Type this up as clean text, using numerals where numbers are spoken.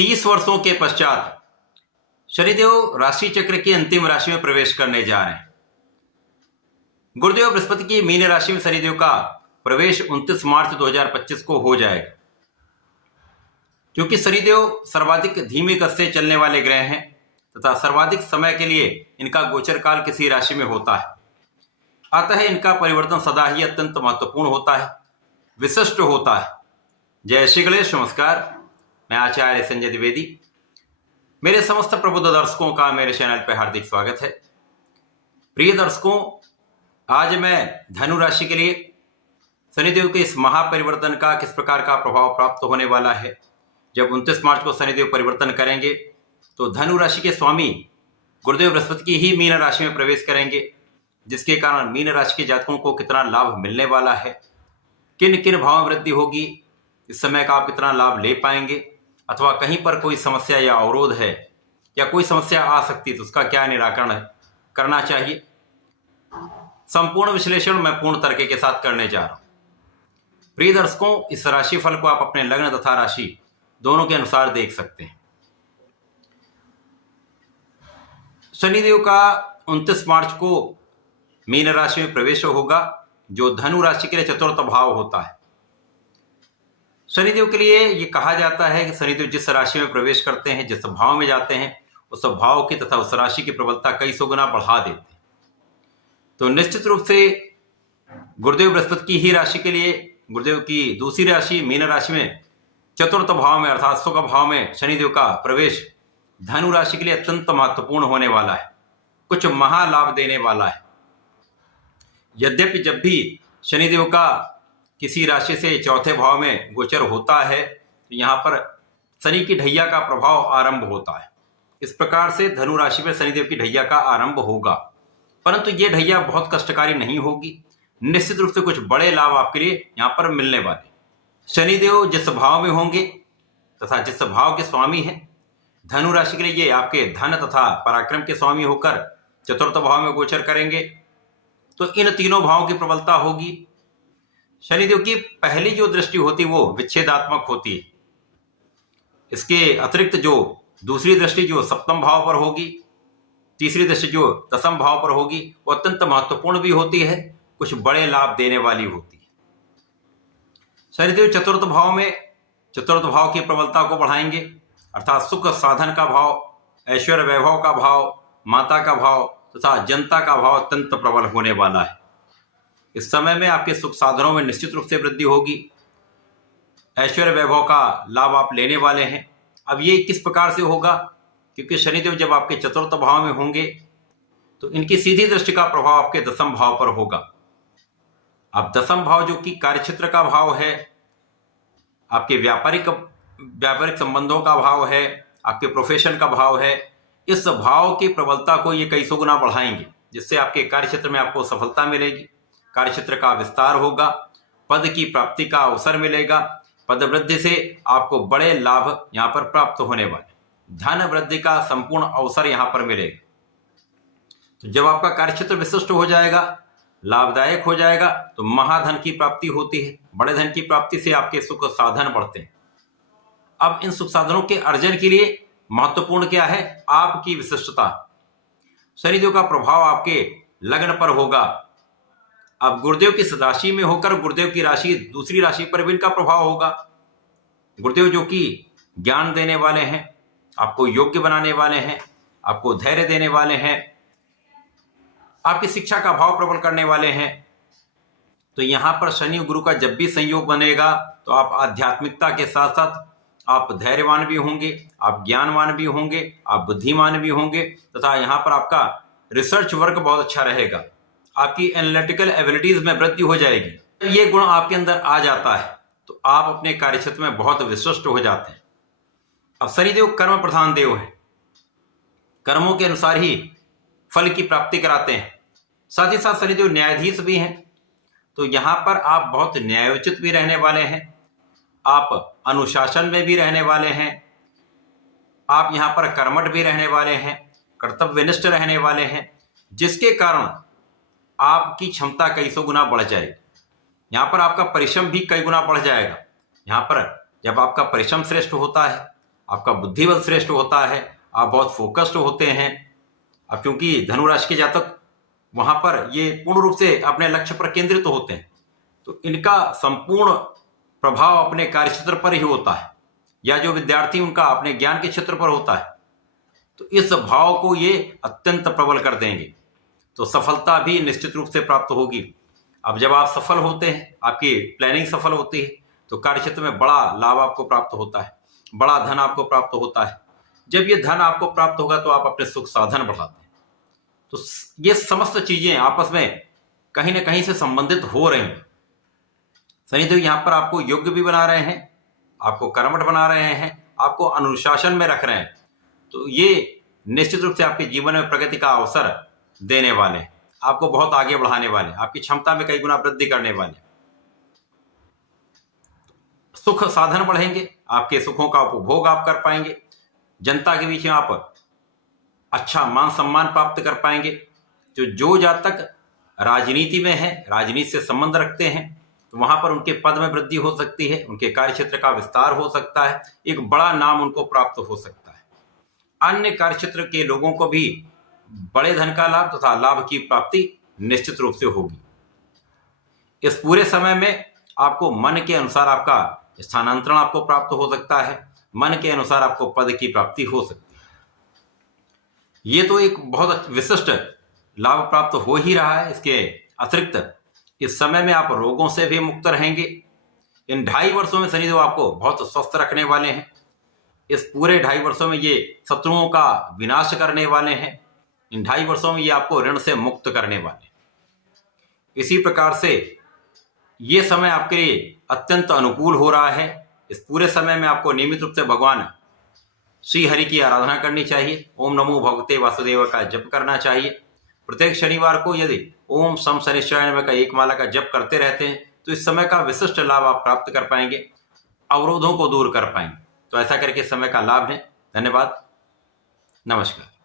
30 वर्षों के पश्चात शनिदेव राशि चक्र की अंतिम राशि में प्रवेश करने जा रहे हैं। गुरुदेव बृहस्पति की मीन राशि में शनिदेव का प्रवेश 29 मार्च 2025 को हो जाएगा। क्योंकि शनिदेव सर्वाधिक धीमी गति से चलने वाले ग्रह हैं तथा सर्वाधिक समय के लिए इनका गोचर काल किसी राशि में होता है, अतः इनका परिवर्तन सदा ही अत्यंत महत्वपूर्ण होता है, विशिष्ट होता है। जय श्री गणेश। नमस्कार, मैं आचार्य संजय द्विवेदी। मेरे समस्त प्रबुद्ध दर्शकों का मेरे चैनल पर हार्दिक स्वागत है। प्रिय दर्शकों, आज मैं धनु राशि के लिए शनिदेव के इस महापरिवर्तन का किस प्रकार का प्रभाव प्राप्त होने वाला है। जब 29 मार्च को शनिदेव परिवर्तन करेंगे तो धनु राशि के स्वामी गुरुदेव बृहस्पति की ही मीन राशि में प्रवेश करेंगे, जिसके कारण मीन राशि के जातकों को कितना लाभ मिलने वाला है, किन किन भाव में वृद्धि होगी, इस समय का आप कितना लाभ ले पाएंगे, अथवा कहीं पर कोई समस्या या अवरोध है या कोई समस्या आ सकती है तो उसका क्या निराकरण करना चाहिए। संपूर्ण विश्लेषण मैं पूर्ण तरीके के साथ करने जा रहा हूं। प्रिय दर्शकों, इस राशि फल को आप अपने लग्न तथा राशि दोनों के अनुसार देख सकते हैं। शनिदेव का 29 मार्च को मीन राशि में प्रवेश होगा, जो धनु राशि के लिए चतुर्थ भाव होता है। शनिदेव के लिए ये कहा जाता है कि शनिदेव जिस राशि में प्रवेश करते हैं, जिस भाव में जाते हैं, उस भाव की तथा उस राशि की प्रबलता कई सौ गुना बढ़ा देते हैं। तो निश्चित रूप से गुरुदेव बृहस्पति की ही राशि के लिए गुरुदेव की दूसरी राशि मीन राशि में चतुर्थ भाव में अर्थात सुख भाव में शनिदेव का प्रवेश धनु राशि के लिए अत्यंत महत्वपूर्ण होने वाला है, कुछ महालाभ देने वाला है। यद्यपि जब भी शनिदेव का किसी राशि से चौथे भाव में गोचर होता है तो यहाँ पर शनि की ढैया का प्रभाव आरंभ होता है। इस प्रकार से धनु राशि में शनिदेव की ढैया का आरंभ होगा, परंतु ये ढैया बहुत कष्टकारी नहीं होगी। निश्चित रूप से कुछ बड़े लाभ आपके लिए यहाँ पर मिलने वाले। शनिदेव जिस भाव में होंगे तथा जिस भाव के स्वामी हैं, धनु राशि के लिए ये आपके धन तथा पराक्रम के स्वामी होकर चतुर्थ भाव में गोचर करेंगे, तो इन तीनों भावों की प्रबलता होगी। शनिदेव की पहली जो दृष्टि होती है वो विच्छेदात्मक होती है। इसके अतिरिक्त जो दूसरी दृष्टि जो सप्तम भाव पर होगी, तीसरी दृष्टि जो दसम भाव पर होगी, वो अत्यंत महत्वपूर्ण भी होती है, कुछ बड़े लाभ देने वाली होती है। शनिदेव चतुर्थ भाव में चतुर्थ भाव की प्रबलता को बढ़ाएंगे, अर्थात सुख साधन का भाव, ऐश्वर्य वैभव का भाव, माता का भाव तथा जनता का भाव अत्यंत प्रबल होने वाला है। इस समय में आपके सुख साधनों में निश्चित रूप से वृद्धि होगी, ऐश्वर्य वैभव का लाभ आप लेने वाले हैं। अब ये किस प्रकार से होगा, क्योंकि शनिदेव जब आपके चतुर्थ भाव में होंगे तो इनकी सीधी दृष्टि का प्रभाव आपके दसम भाव पर होगा। अब दसम भाव जो कि कार्यक्षेत्र का भाव है, आपके व्यापारिक संबंधों का भाव है, आपके प्रोफेशन का भाव है, इस भाव की प्रबलता को ये कई सौ गुना बढ़ाएंगे, जिससे आपके कार्यक्षेत्र में आपको सफलता मिलेगी, कार्यक्षेत्र का विस्तार होगा, पद की प्राप्ति का अवसर मिलेगा, पद वृद्धि से आपको बड़े लाभ यहाँ पर प्राप्त होने वाले, धन वृद्धि का संपूर्ण अवसर यहाँ पर मिलेगा। तो जब आपका कार्यक्षेत्र विशिष्ट हो जाएगा, लाभदायक हो जाएगा, तो महाधन की प्राप्ति होती है। बड़े धन की प्राप्ति से आपके सुख साधन बढ़ते हैं। अब इन सुख साधनों के अर्जन के लिए महत्वपूर्ण क्या है, आपकी विशिष्टता। शनिदेव का प्रभाव आपके लग्न पर होगा। अब गुरुदेव की राशि में होकर गुरुदेव की राशि दूसरी राशि पर भी इनका प्रभाव होगा। गुरुदेव जो कि ज्ञान देने वाले हैं, आपको योग्य बनाने वाले हैं, आपको धैर्य देने वाले हैं, आपकी शिक्षा का भाव प्रबल करने वाले हैं। तो यहाँ पर शनि गुरु का जब भी संयोग बनेगा तो आप आध्यात्मिकता के साथ साथ आप धैर्यवान भी होंगे, आप ज्ञानवान भी होंगे, आप बुद्धिमान भी होंगे, तथा यहाँ पर आपका रिसर्च वर्क बहुत अच्छा रहेगा, आपकी एनालिटिकल एबिलिटीज में वृद्धि हो जाएगी। ये गुण आपके अंदर आ जाता है तो आप अपने कार्यक्षेत्र में बहुत विशिष्ट हो जाते हैं। अब शनिदेव कर्म प्रधान देव है, कर्मों के अनुसार ही फल की प्राप्ति कराते हैं। साथ ही साथ शनिदेव न्यायाधीश भी हैं, तो यहाँ पर आप बहुत न्यायोचित भी रहने वाले हैं, आप अनुशासन में भी रहने वाले हैं, आप यहाँ पर कर्मठ भी रहने वाले हैं, कर्तव्यनिष्ठ रहने वाले हैं, जिसके कारण आपकी क्षमता कई सौ गुना बढ़ जाएगी। यहाँ पर आपका परिश्रम भी कई गुना बढ़ जाएगा। यहाँ पर जब आपका परिश्रम श्रेष्ठ होता है, आपका बुद्धि बल श्रेष्ठ होता है, आप बहुत फोकस्ड होते हैं। अब क्योंकि धनु राशि के जातक वहां पर ये पूर्ण रूप से अपने लक्ष्य पर केंद्रित होते हैं, तो इनका संपूर्ण प्रभाव अपने कार्य क्षेत्र पर ही होता है, या जो विद्यार्थी उनका अपने ज्ञान के क्षेत्र पर होता है, तो इस भाव को ये अत्यंत प्रबल कर देंगे, तो सफलता भी निश्चित रूप से प्राप्त होगी। अब जब आप सफल होते हैं, आपकी प्लानिंग सफल होती है, तो कार्य क्षेत्र में बड़ा लाभ आपको प्राप्त होता है, बड़ा धन आपको प्राप्त होता है। जब ये धन आपको प्राप्त होगा तो आप अपने सुख साधन बढ़ाते हैं। तो ये समस्त चीजें आपस में कहीं ना कहीं से संबंधित हो रही हैं। शनिदेव यहाँ पर आपको योग्य भी बना रहे हैं, आपको कर्मठ बना रहे हैं, आपको अनुशासन में रख रहे हैं। तो ये निश्चित रूप से आपके जीवन में प्रगति का अवसर देने वाले हैं, आपको बहुत आगे बढ़ाने वाले, आपकी क्षमता में कई गुना वृद्धि करने वाले। सुख साधन बढ़ेंगे, आपके सुखों का उपभोग आप कर पाएंगे, जनता के बीच में आप अच्छा मान सम्मान प्राप्त कर पाएंगे। जो जातक राजनीति में है, राजनीति से संबंध रखते हैं, तो वहां पर उनके पद में वृद्धि हो सकती है, उनके कार्य क्षेत्र का विस्तार हो सकता है, एक बड़ा नाम उनको प्राप्त हो सकता है। अन्य कार्य क्षेत्र के लोगों को भी बड़े धन का लाभ तथा लाभ की प्राप्ति निश्चित रूप से होगी। इस पूरे समय में आपको मन के अनुसार आपका स्थानांतरण आपको प्राप्त हो सकता है, मन के अनुसार आपको पद की प्राप्ति हो सकती है। ये तो एक बहुत विशिष्ट लाभ प्राप्त हो ही रहा है। इसके अतिरिक्त इस समय में आप रोगों से भी मुक्त रहेंगे। इन 2.5 वर्षों में शनिदेव आपको बहुत स्वस्थ रखने वाले हैं। इस पूरे 2.5 वर्षों में ये शत्रुओं का विनाश करने वाले हैं। इन 2.5 वर्षों में ये आपको ऋण से मुक्त करने वाले हैं। इसी प्रकार से ये समय आपके लिए अत्यंत अनुकूल हो रहा है। इस पूरे समय में आपको नियमित रूप से भगवान श्री हरि की आराधना करनी चाहिए। ओम नमो भगवते वासुदेव का जप करना चाहिए। प्रत्येक शनिवार को यदि ओम सम शनिश्चराय नमः का एक माला का जप करते रहते हैं तो इस समय का विशिष्ट लाभ आप प्राप्त कर पाएंगे, अवरोधों को दूर कर पाएंगे। तो ऐसा करके समय का लाभ है। धन्यवाद, नमस्कार।